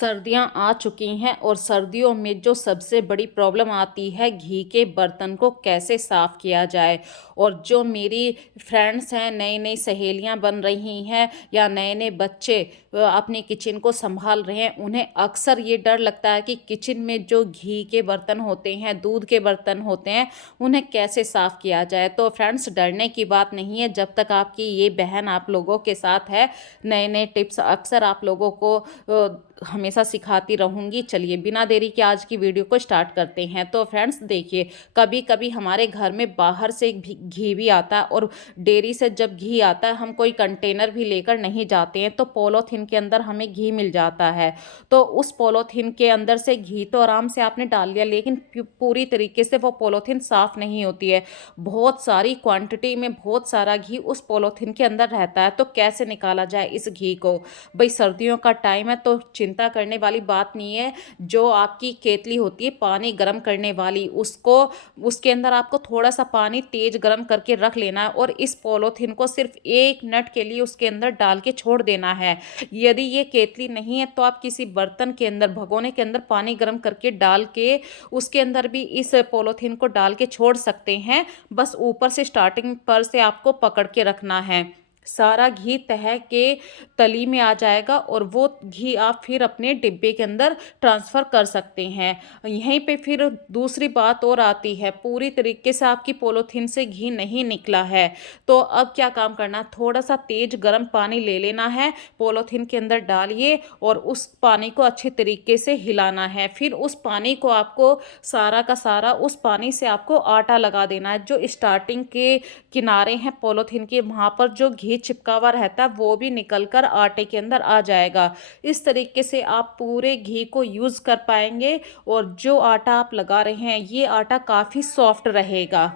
सर्दियाँ आ चुकी हैं और सर्दियों में जो सबसे बड़ी प्रॉब्लम आती है घी के बर्तन को कैसे साफ़ किया जाए। और जो मेरी फ्रेंड्स हैं, नई-नई सहेलियाँ बन रही हैं या नए-नए बच्चे अपने किचन को सँभाल रहे हैं, उन्हें अक्सर ये डर लगता है कि किचन में जो घी के बर्तन होते हैं, दूध के बर्तन होते हैं, उन्हें कैसे साफ़ किया जाए। तो फ्रेंड्स, डरने की बात नहीं है, जब तक आपकी ये बहन आप लोगों के साथ है, नए-नए टिप्स अक्सर आप लोगों को हमेशा सिखाती रहूँगी। चलिए बिना देरी के आज की वीडियो को स्टार्ट करते हैं। तो फ्रेंड्स देखिए, कभी-कभी हमारे घर में बाहर से भी घी भी आता है और डेयरी से जब घी आता है, हम कोई कंटेनर भी लेकर नहीं जाते हैं, तो पॉलीथीन के अंदर हमें घी मिल जाता है। तो उस पॉलीथीन के अंदर से घी तो आराम से आपने डाल लिया, लेकिन पूरी तरीके से वो पॉलीथीन साफ़ नहीं होती है। बहुत सारी क्वांटिटी में बहुत सारा घी उस पॉलीथीन के अंदर रहता है, तो कैसे निकाला जाए इस घी को? भई सर्दियों का टाइम है तो चिंता करने वाली बात नहीं है। जो आपकी केतली होती है पानी गरम करने वाली, उसको उसके अंदर आपको थोड़ा-सा पानी तेज़ गरम करके रख लेना है और इस पॉलीथीन को सिर्फ़ 1 मिनट के लिए उसके अंदर डाल के छोड़ देना है। यदि ये केतली नहीं है तो आप किसी बर्तन के अंदर, भगोने के अंदर पानी गरम करके डाल के उसके अंदर भी इस पॉलीथीन को डाल के छोड़ सकते हैं। बस ऊपर से स्टार्टिंग पर से आपको पकड़ के रखना है। सारा घी तह के तली में आ जाएगा और वो घी आप फिर अपने डिब्बे के अंदर ट्रांसफ़र कर सकते हैं। यहीं पे फिर दूसरी बात और आती है, पूरी तरीके से आपकी पॉलीथीन से घी नहीं निकला है, तो अब क्या काम करना है, थोड़ा-सा तेज़ गरम पानी ले लेना है, पॉलीथीन के अंदर डालिए और उस पानी को अच्छे तरीके से हिलाना है। फिर उस पानी को आपको सारा का सारा उस पानी से आपको आटा लगा देना है। जो स्टार्टिंग के किनारे हैं पॉलीथीन के, वहाँ पर जो घी चिपका हुआ रहता है वो भी निकल कर आटे के अंदर आ जाएगा। इस तरीके से आप पूरे घी को यूज़ कर पाएँगे और जो आटा आप लगा रहे हैं ये आटा काफ़ी सॉफ्ट रहेगा।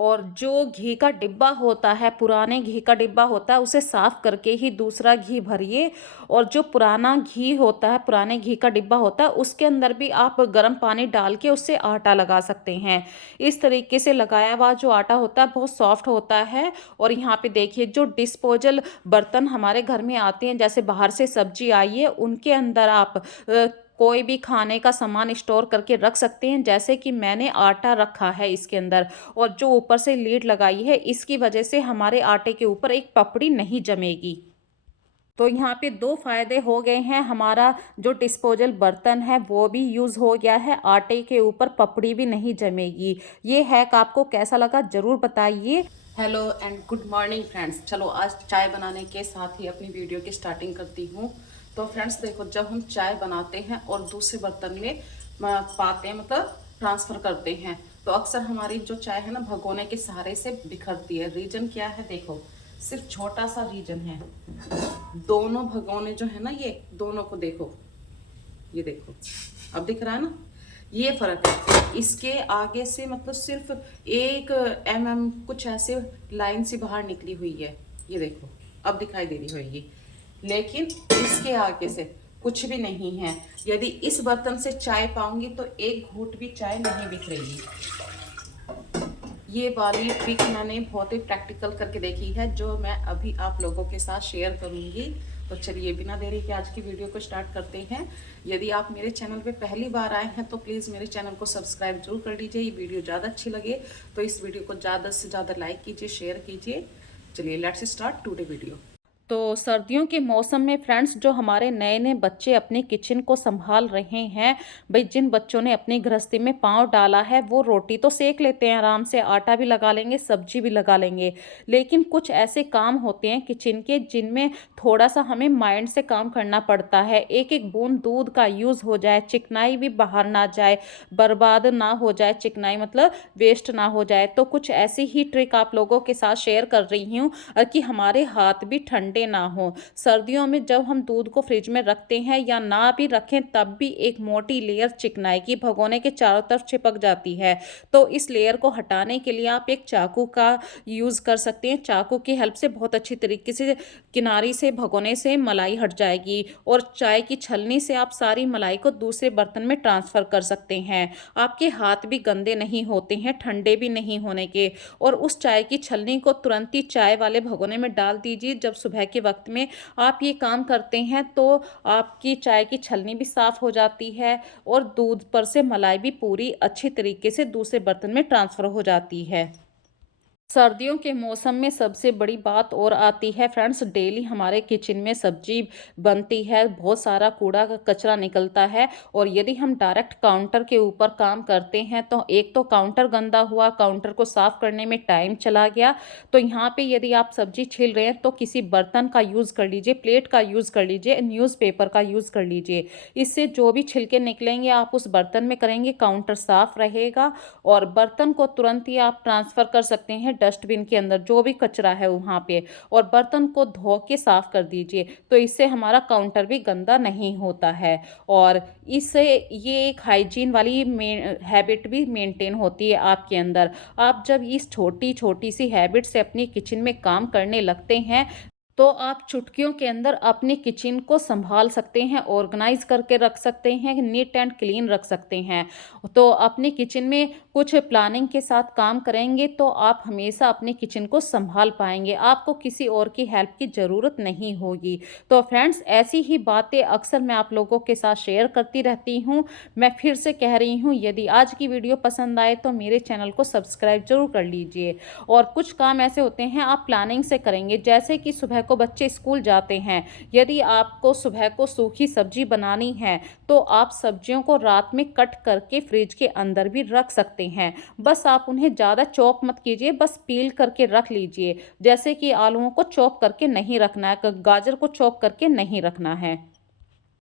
और जो घी का डिब्बा होता है, पुराने घी का डिब्बा होता है, उसे साफ़ करके ही दूसरा घी भरिए। और जो पुराना घी होता है, पुराने घी का डिब्बा होता है, उसके अंदर भी आप गर्म पानी डाल के उससे आटा लगा सकते हैं। इस तरीके से लगाया हुआ जो आटा होता है बहुत सॉफ्ट होता है। और यहाँ पे देखिए, जो डिस्पोज़ल बर्तन हमारे घर में आते हैं, जैसे बाहर से सब्ज़ी आई है, उनके अंदर आप कोई भी खाने का सामान स्टोर करके रख सकते हैं। जैसे कि मैंने आटा रखा है इसके अंदर, और जो ऊपर से लीड लगाई है, इसकी वजह से हमारे आटे के ऊपर एक पपड़ी नहीं जमेगी। तो यहाँ पे 2 फ़ायदे हो गए हैं, हमारा जो डिस्पोज़ल बर्तन है वो भी यूज़ हो गया है, आटे के ऊपर पपड़ी भी नहीं जमेगी। ये हैक आपको कैसा लगा ज़रूर बताइए। Hello and good morning friends. चलो आज चाय बनाने के साथ ही अपनी वीडियो की स्टार्टिंग करती हूँ। तो फ्रेंड्स देखो, जब हम चाय बनाते हैं और दूसरे बर्तन में पाते हैं, मतलब ट्रांसफ़र करते हैं, तो अक्सर हमारी जो चाय है ना भगोने के सहारे से बिखरती है। रीज़न क्या है देखो, सिर्फ छोटा सा रीज़न है। दोनों भगोने जो है ना, ये दोनों को देखो, ये देखो, अब दिख रहा है ना, ये फर्क है। इसके आगे से मतलब सिर्फ 1 mm कुछ ऐसे लाइन सी बाहर निकली हुई है, ये देखो, अब दिखाई दे रही होगी। लेकिन इसके आगे से कुछ भी नहीं है। यदि इस बर्तन से चाय पाऊंगी तो एक घूंट भी चाय नहीं बिखरेगी। ये वाली ट्रिक मैंने बहुत ही प्रैक्टिकल करके देखी है, जो मैं अभी आप लोगों के साथ शेयर करूंगी। तो चलिए बिना देरी के आज की वीडियो को स्टार्ट करते हैं। यदि आप मेरे चैनल पे पहली बार आए हैं तो प्लीज़ मेरे चैनल को सब्सक्राइब जरूर कर लीजिए। ये वीडियो ज़्यादा अच्छी लगे तो इस वीडियो को ज़्यादा से ज़्यादा लाइक कीजिए, शेयर कीजिए। चलिए लेट्स स्टार्ट टुडे वीडियो। तो सर्दियों के मौसम में फ्रेंड्स, जो हमारे नए-नए बच्चे अपने किचन को सँभाल रहे हैं, भई जिन बच्चों ने अपनी गृहस्थी में पाँव डाला है, वो रोटी तो सेंक लेते हैं आराम से, आटा भी लगा लेंगे, सब्ज़ी भी लगा लेंगे। लेकिन कुछ ऐसे काम होते हैं किचन के, जिनमें थोड़ा-सा हमें माइंड से काम करना पड़ता है। एक-एक बूँद दूध का यूज़ हो जाए, चिकनाई भी बाहर ना जाए, बर्बाद ना हो जाए, चिकनाई मतलब वेस्ट ना हो जाए। तो कुछ ऐसी ही ट्रिक आप लोगों के साथ शेयर कर रही हूँ कि हमारे हाथ भी ठंडे ना हो। सर्दियों में जब हम दूध को फ्रिज में रखते हैं या ना भी रखें, तब भी एक मोटी लेयर चिकनाई की भगोने के चारों तरफ चिपक जाती है। तो इस लेयर को हटाने के लिए आप एक चाकू का यूज़ कर सकते हैं। चाकू की हेल्प से बहुत अच्छी तरीके से किनारी से भगोने से मलाई हट जाएगी और चाय की छलनी से आप सारी मलाई को दूसरे बर्तन में ट्रांसफ़र कर सकते हैं। आपके हाथ भी गंदे नहीं होते हैं, ठंडे भी नहीं होने के। और उस चाय की छलनी को तुरंत ही चाय वाले भगोने में डाल दीजिए। जब सुबह के वक्त में आप ये काम करते हैं तो आपकी चाय की छलनी भी साफ़ हो जाती है और दूध पर से मलाई भी पूरी अच्छी तरीके से दूसरे बर्तन में ट्रांसफ़र हो जाती है। सर्दियों के मौसम में सबसे बड़ी बात और आती है फ्रेंड्स, डेली हमारे किचन में सब्जी बनती है, बहुत सारा कूड़ा कचरा निकलता है और यदि हम डायरेक्ट काउंटर के ऊपर काम करते हैं तो एक तो काउंटर गंदा हुआ, काउंटर को साफ करने में टाइम चला गया। तो यहाँ पे यदि आप सब्जी छील रहे हैं तो किसी बर्तन का यूज़ कर लीजिए, प्लेट का यूज़ कर लीजिए, न्यूज़पेपर का यूज़ कर लीजिए। इससे जो भी छिलके निकलेंगे आप उस बर्तन में करेंगे, काउंटर साफ रहेगा और बर्तन को तुरंत ही आप ट्रांसफ़र कर सकते हैं डस्टबिन के अंदर, जो भी कचरा है वहाँ पे, और बर्तन को धो के साफ़ कर दीजिए। तो इससे हमारा काउंटर भी गंदा नहीं होता है और इससे ये एक हाइजीन वाली हैबिट भी मेंटेन होती है आपके अंदर। आप जब इस छोटी-छोटी सी हैबिट से अपनी किचन में काम करने लगते हैं तो आप चुटकियों के अंदर अपनी किचन को संभाल सकते हैं, ऑर्गेनाइज करके रख सकते हैं, नीट एंड क्लीन रख सकते हैं। तो अपनी किचन में कुछ प्लानिंग के साथ काम करेंगे तो आप हमेशा अपनी किचन को संभाल पाएंगे, आपको किसी और की हेल्प की ज़रूरत नहीं होगी। तो फ्रेंड्स, ऐसी ही बातें अक्सर मैं आप लोगों के साथ शेयर करती रहती हूँ। मैं फिर से कह रही हूँ, यदि आज की वीडियो पसंद आए तो मेरे चैनल को सब्सक्राइब जरूर कर लीजिए। और कुछ काम ऐसे होते हैं आप प्लानिंग से करेंगे, जैसे कि सुबह को बच्चे स्कूल जाते हैं, यदि आपको सुबह को सूखी सब्जी बनानी है तो आप सब्जियों को रात में कट करके फ्रिज के अंदर भी रख सकते हैं। बस आप उन्हें ज़्यादा चॉप मत कीजिए, बस पील करके रख लीजिए। जैसे कि आलूओं को चॉप करके नहीं रखना है, गाजर को चॉप करके नहीं रखना है।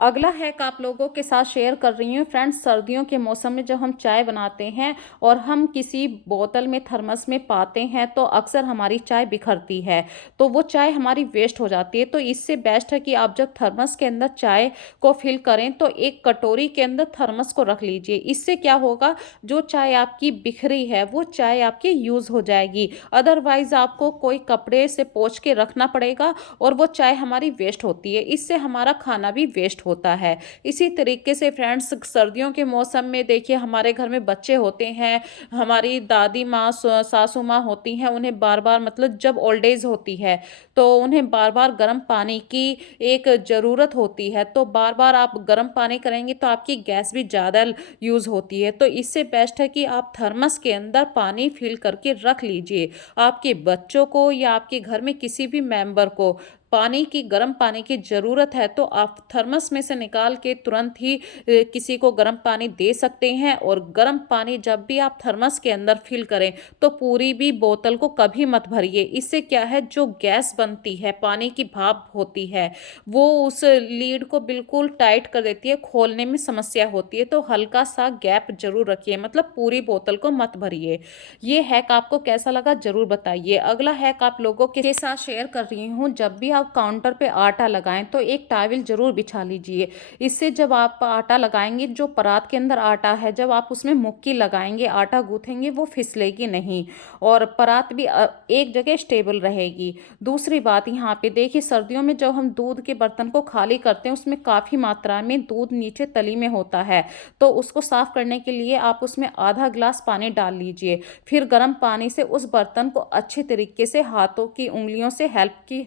अगला हैक आप लोगों के साथ शेयर कर रही हूँ फ्रेंड्स, सर्दियों के मौसम में जब हम चाय बनाते हैं और हम किसी बोतल में, थर्मस में पाते हैं तो अक्सर हमारी चाय बिखरती है, तो वो चाय हमारी वेस्ट हो जाती है। तो इससे बेस्ट है कि आप जब थर्मस के अंदर चाय को फिल करें तो एक कटोरी के अंदर थर्मस को रख लीजिए। इससे क्या होगा, जो चाय आपकी बिखरी है वो चाय आपकी यूज़ हो जाएगी, अदरवाइज़ आपको कोई कपड़े से पोंछ के रखना पड़ेगा और वो चाय हमारी वेस्ट होती है, इससे हमारा खाना भी वेस्ट होता है। इसी तरीके से फ्रेंड्स, सर्दियों के मौसम में देखिए हमारे घर में बच्चे होते हैं, हमारी दादी माँ, सासू माँ होती हैं, उन्हें बार-बार मतलब जब ओल्ड एज होती है तो उन्हें बार-बार गर्म पानी की एक ज़रूरत होती है। तो बार-बार आप गर्म पानी करेंगे तो आपकी गैस भी ज़्यादा यूज़ होती है। तो इससे बेस्ट है कि आप थर्मस के अंदर पानी फिल करके रख लीजिए। आपके बच्चों को या आपके घर में किसी भी मेंबर को पानी की, गर्म पानी की ज़रूरत है तो आप थर्मस में से निकाल के तुरंत ही किसी को गर्म पानी दे सकते हैं। और गर्म पानी जब भी आप थर्मस के अंदर फिल करें तो पूरी भी बोतल को कभी मत भरिए। इससे क्या है, जो गैस बनती है, पानी की भाप होती है, वो उस लीड को बिल्कुल टाइट कर देती है, खोलने में समस्या होती है। तो हल्का सा गैप ज़रूर रखिए, मतलब पूरी बोतल को मत भरिए। ये हैक आपको कैसा लगा ज़रूर बताइए। अगला हैक आप लोगों के साथ शेयर कर रही हूँ, जब भी आप काउंटर पे आटा लगाएं तो एक टॉवल ज़रूर बिछा लीजिए। इससे जब आप आटा लगाएंगे, जो परात के अंदर आटा है, जब आप उसमें मुक्की लगाएंगे, आटा गूँथेंगे, वो फिसलेगी नहीं और परात भी एक जगह स्टेबल रहेगी। दूसरी बात, यहाँ पे देखिए सर्दियों में जब हम दूध के बर्तन को खाली करते हैं उसमें काफ़ी मात्रा में दूध नीचे तली में होता है, तो उसको साफ करने के लिए आप उसमें आधा ग्लास पानी डाल लीजिए। फिर गर्म पानी से उस बर्तन को अच्छे तरीके से हाथों की उंगलियों से हेल्प की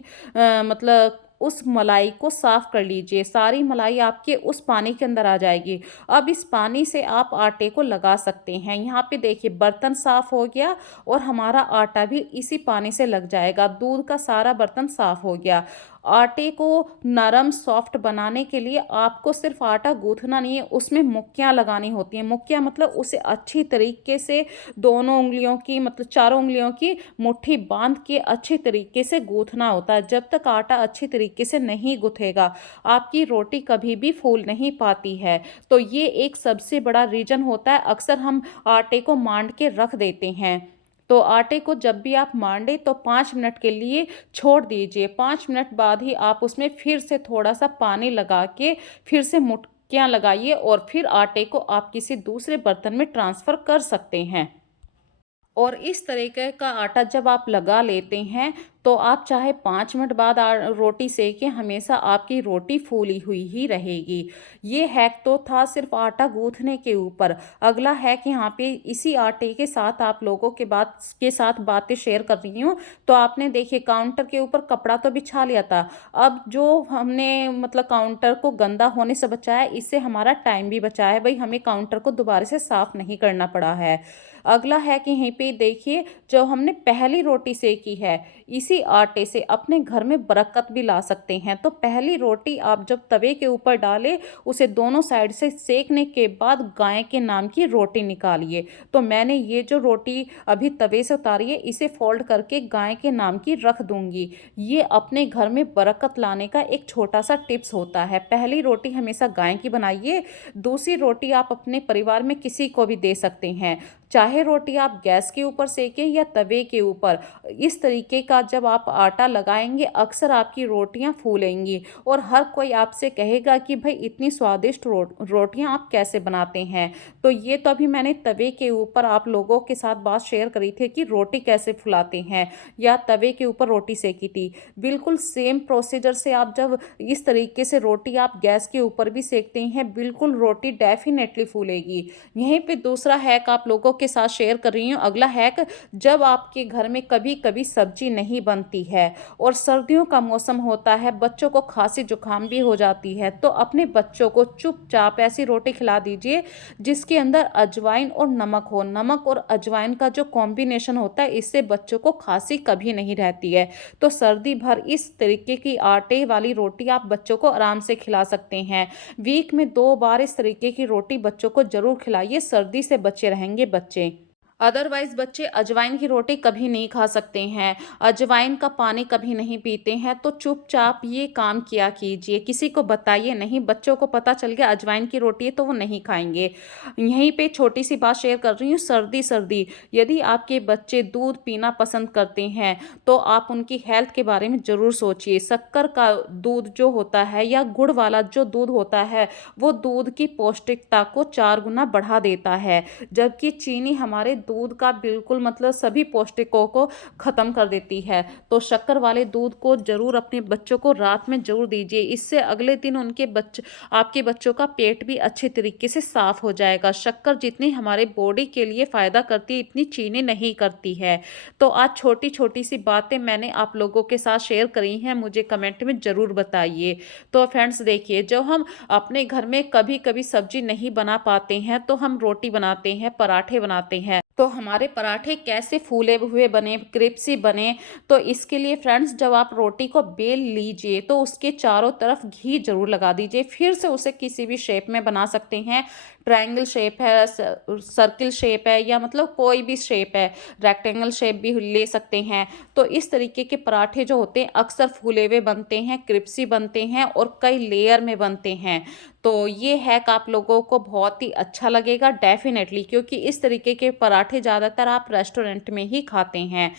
मतलब उस मलाई को साफ कर लीजिए। सारी मलाई आपके उस पानी के अंदर आ जाएगी। अब इस पानी से आप आटे को लगा सकते हैं। यहाँ पे देखिए बर्तन साफ हो गया और हमारा आटा भी इसी पानी से लग जाएगा। दूध का सारा बर्तन साफ हो गया। आटे को नरम सॉफ्ट बनाने के लिए आपको सिर्फ आटा गूंथना नहीं है, उसमें मुक्कियाँ लगानी होती हैं। मुक्कियाँ मतलब उसे अच्छी तरीके से दोनों उंगलियों की, मतलब चारों उंगलियों की मुट्ठी बांध के अच्छी तरीके से गूंथना होता है। जब तक आटा अच्छी तरीके से नहीं गूंथेगा आपकी रोटी कभी भी फूल नहीं पाती है। तो ये एक सबसे बड़ा रीज़न होता है, अक्सर हम आटे को मांड के रख देते हैं। तो आटे को जब भी आप मांडे तो 5 मिनट के लिए छोड़ दीजिए। 5 मिनट बाद ही आप उसमें फिर से थोड़ा सा पानी लगा के फिर से मुटकियाँ लगाइए और फिर आटे को आप किसी दूसरे बर्तन में ट्रांसफ़र कर सकते हैं। और इस तरीके का आटा जब आप लगा लेते हैं तो आप चाहे 5 मिनट बाद रोटी सेकें, हमेशा आपकी रोटी फूली हुई ही रहेगी। ये हैक तो था सिर्फ आटा गूँथने के ऊपर। अगला हैक यहाँ पे इसी आटे के साथ आप लोगों के साथ बातें शेयर कर रही हूँ। तो आपने देखिए काउंटर के ऊपर कपड़ा तो बिछा लिया था। अब जो हमने मतलब काउंटर को गंदा होने से बचाया, इससे हमारा टाइम भी बचा है। भई हमें काउंटर को दोबारा से साफ नहीं करना पड़ा है। अगला है कि यहीं पे देखिए, जो हमने पहली रोटी सेकी है, इसी आटे से अपने घर में बरकत भी ला सकते हैं। तो पहली रोटी आप जब तवे के ऊपर डालें, उसे दोनों साइड से सेकने के बाद गाय के नाम की रोटी निकालिए। तो मैंने ये जो रोटी अभी तवे से उतारी है, इसे फोल्ड करके गाय के नाम की रख दूंगी। ये अपने घर में बरकत लाने का एक छोटा सा टिप्स होता है। पहली रोटी हमेशा गाय की बनाइए, दूसरी रोटी आप अपने परिवार में किसी को भी दे सकते हैं। चाहे रोटी आप गैस के ऊपर सेकें या तवे के ऊपर, इस तरीके का जब आप आटा लगाएंगे, अक्सर आपकी रोटियां फूलेंगी और हर कोई आपसे कहेगा कि भाई इतनी स्वादिष्ट रोटियां आप कैसे बनाते हैं। तो ये तो अभी मैंने तवे के ऊपर आप लोगों के साथ बात शेयर करी थी कि रोटी कैसे फुलाते हैं, या तवे के ऊपर रोटी सेकी थी। बिल्कुल सेम प्रोसीजर से आप जब इस तरीके से रोटी आप गैस के ऊपर भी सेकते हैं, बिल्कुल रोटी डेफिनेटली फूलेगी। यहीं पे दूसरा हैक आप लोगों के साथ शेयर कर रही हूँ। अगला हैक, जब आपके घर में कभी कभी सब्जी नहीं बनती है और सर्दियों का मौसम होता है, बच्चों को खांसी जुकाम भी हो जाती है, तो अपने बच्चों को चुपचाप ऐसी रोटी खिला दीजिए जिसके अंदर अजवाइन और नमक हो। नमक और अजवाइन का जो कॉम्बिनेशन होता है, इससे बच्चों को खांसी कभी नहीं रहती है। तो सर्दी भर इस तरीके की आटे वाली रोटी आप बच्चों को आराम से खिला सकते हैं। वीक में 2 बार इस तरीके की रोटी बच्चों को जरूर खिलाइए, सर्दी से बचे रहेंगे बच्चे। अदरवाइज बच्चे अजवाइन की रोटी कभी नहीं खा सकते हैं, अजवाइन का पानी कभी नहीं पीते हैं। तो चुपचाप ये काम किया कीजिए, किसी को बताइए नहीं। बच्चों को पता चल गया अजवाइन की रोटी है तो वो नहीं खाएंगे। यहीं पे छोटी सी बात शेयर कर रही हूँ, सर्दी सर्दी यदि आपके बच्चे दूध पीना पसंद करते हैं, तो आप उनकी हेल्थ के बारे में ज़रूर सोचिए। शक्कर का दूध जो होता है या गुड़ वाला जो दूध होता है, वो दूध की पौष्टिकता को 4 गुना बढ़ा देता है, जबकि चीनी हमारे दूध का बिल्कुल मतलब सभी पौष्टिकों को ख़त्म कर देती है। तो शक्कर वाले दूध को ज़रूर अपने बच्चों को रात में ज़रूर दीजिए। इससे अगले दिन आपके बच्चों का पेट भी अच्छे तरीके से साफ़ हो जाएगा। शक्कर जितनी हमारे बॉडी के लिए फ़ायदा करती है, इतनी चीनी नहीं करती है। तो आज छोटी छोटी सी बातें मैंने आप लोगों के साथ शेयर करी हैं, मुझे कमेंट में ज़रूर बताइए। तो फ्रेंड्स देखिए, जब हम अपने घर में कभी कभी सब्जी नहीं बना पाते हैं, तो हम रोटी बनाते हैं, पराठे बनाते हैं। तो हमारे पराठे कैसे फूले हुए बने, क्रिस्पी बने, तो इसके लिए फ्रेंड्स, जब आप रोटी को बेल लीजिए तो उसके चारों तरफ घी जरूर लगा दीजिए। फिर से उसे किसी भी शेप में बना सकते हैं, ट्रायंगल शेप है, सर्किल शेप है, या मतलब कोई भी शेप है, रेक्टेंगल शेप भी ले सकते हैं। तो इस तरीके के पराठे जो होते हैं अक्सर फूले हुए बनते हैं, क्रिस्पी बनते हैं और कई लेयर में बनते हैं। तो ये हैक आप लोगों को बहुत ही अच्छा लगेगा डेफिनेटली, क्योंकि इस तरीके के पराठे ज़्यादातर आप रेस्टोरेंट में ही खाते हैं।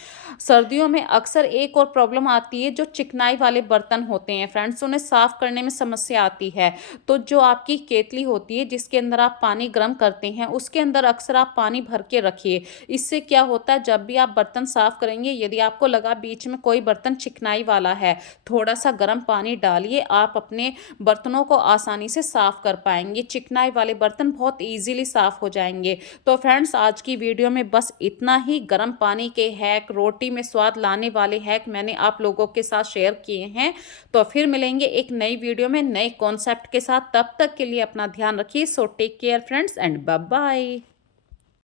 सर्दियों में अक्सर एक और प्रॉब्लम आती है, जो चिकनाई वाले बर्तन होते हैं फ्रेंड्स, उन्हें साफ़ करने में समस्या आती है। तो जो आपकी केतली होती है जिसके अंदर आप पानी गर्म करते हैं, उसके अंदर अक्सर आप पानी भर के रखिए। इससे क्या होता है, जब भी आप बर्तन साफ़ करेंगे, यदि आपको लगा बीच में कोई बर्तन चिकनाई वाला है, थोड़ा सा गर्म पानी डालिए, आप अपने बर्तनों को आसानी से साफ़ कर पाएंगे। चिकनाई वाले बर्तन बहुत ईजीली साफ़ हो जाएंगे। तो फ्रेंड्स, आज की वीडियो में बस इतना ही। गर्म पानी के हैक, रोटी में स्वाद लाने वाले हैक मैंने आप लोगों के साथ शेयर किए हैं। तो फिर मिलेंगे एक नई वीडियो में नए कॉन्सेप्ट के साथ। तब तक के लिए अपना ध्यान रखिए। So take care friends and bye bye.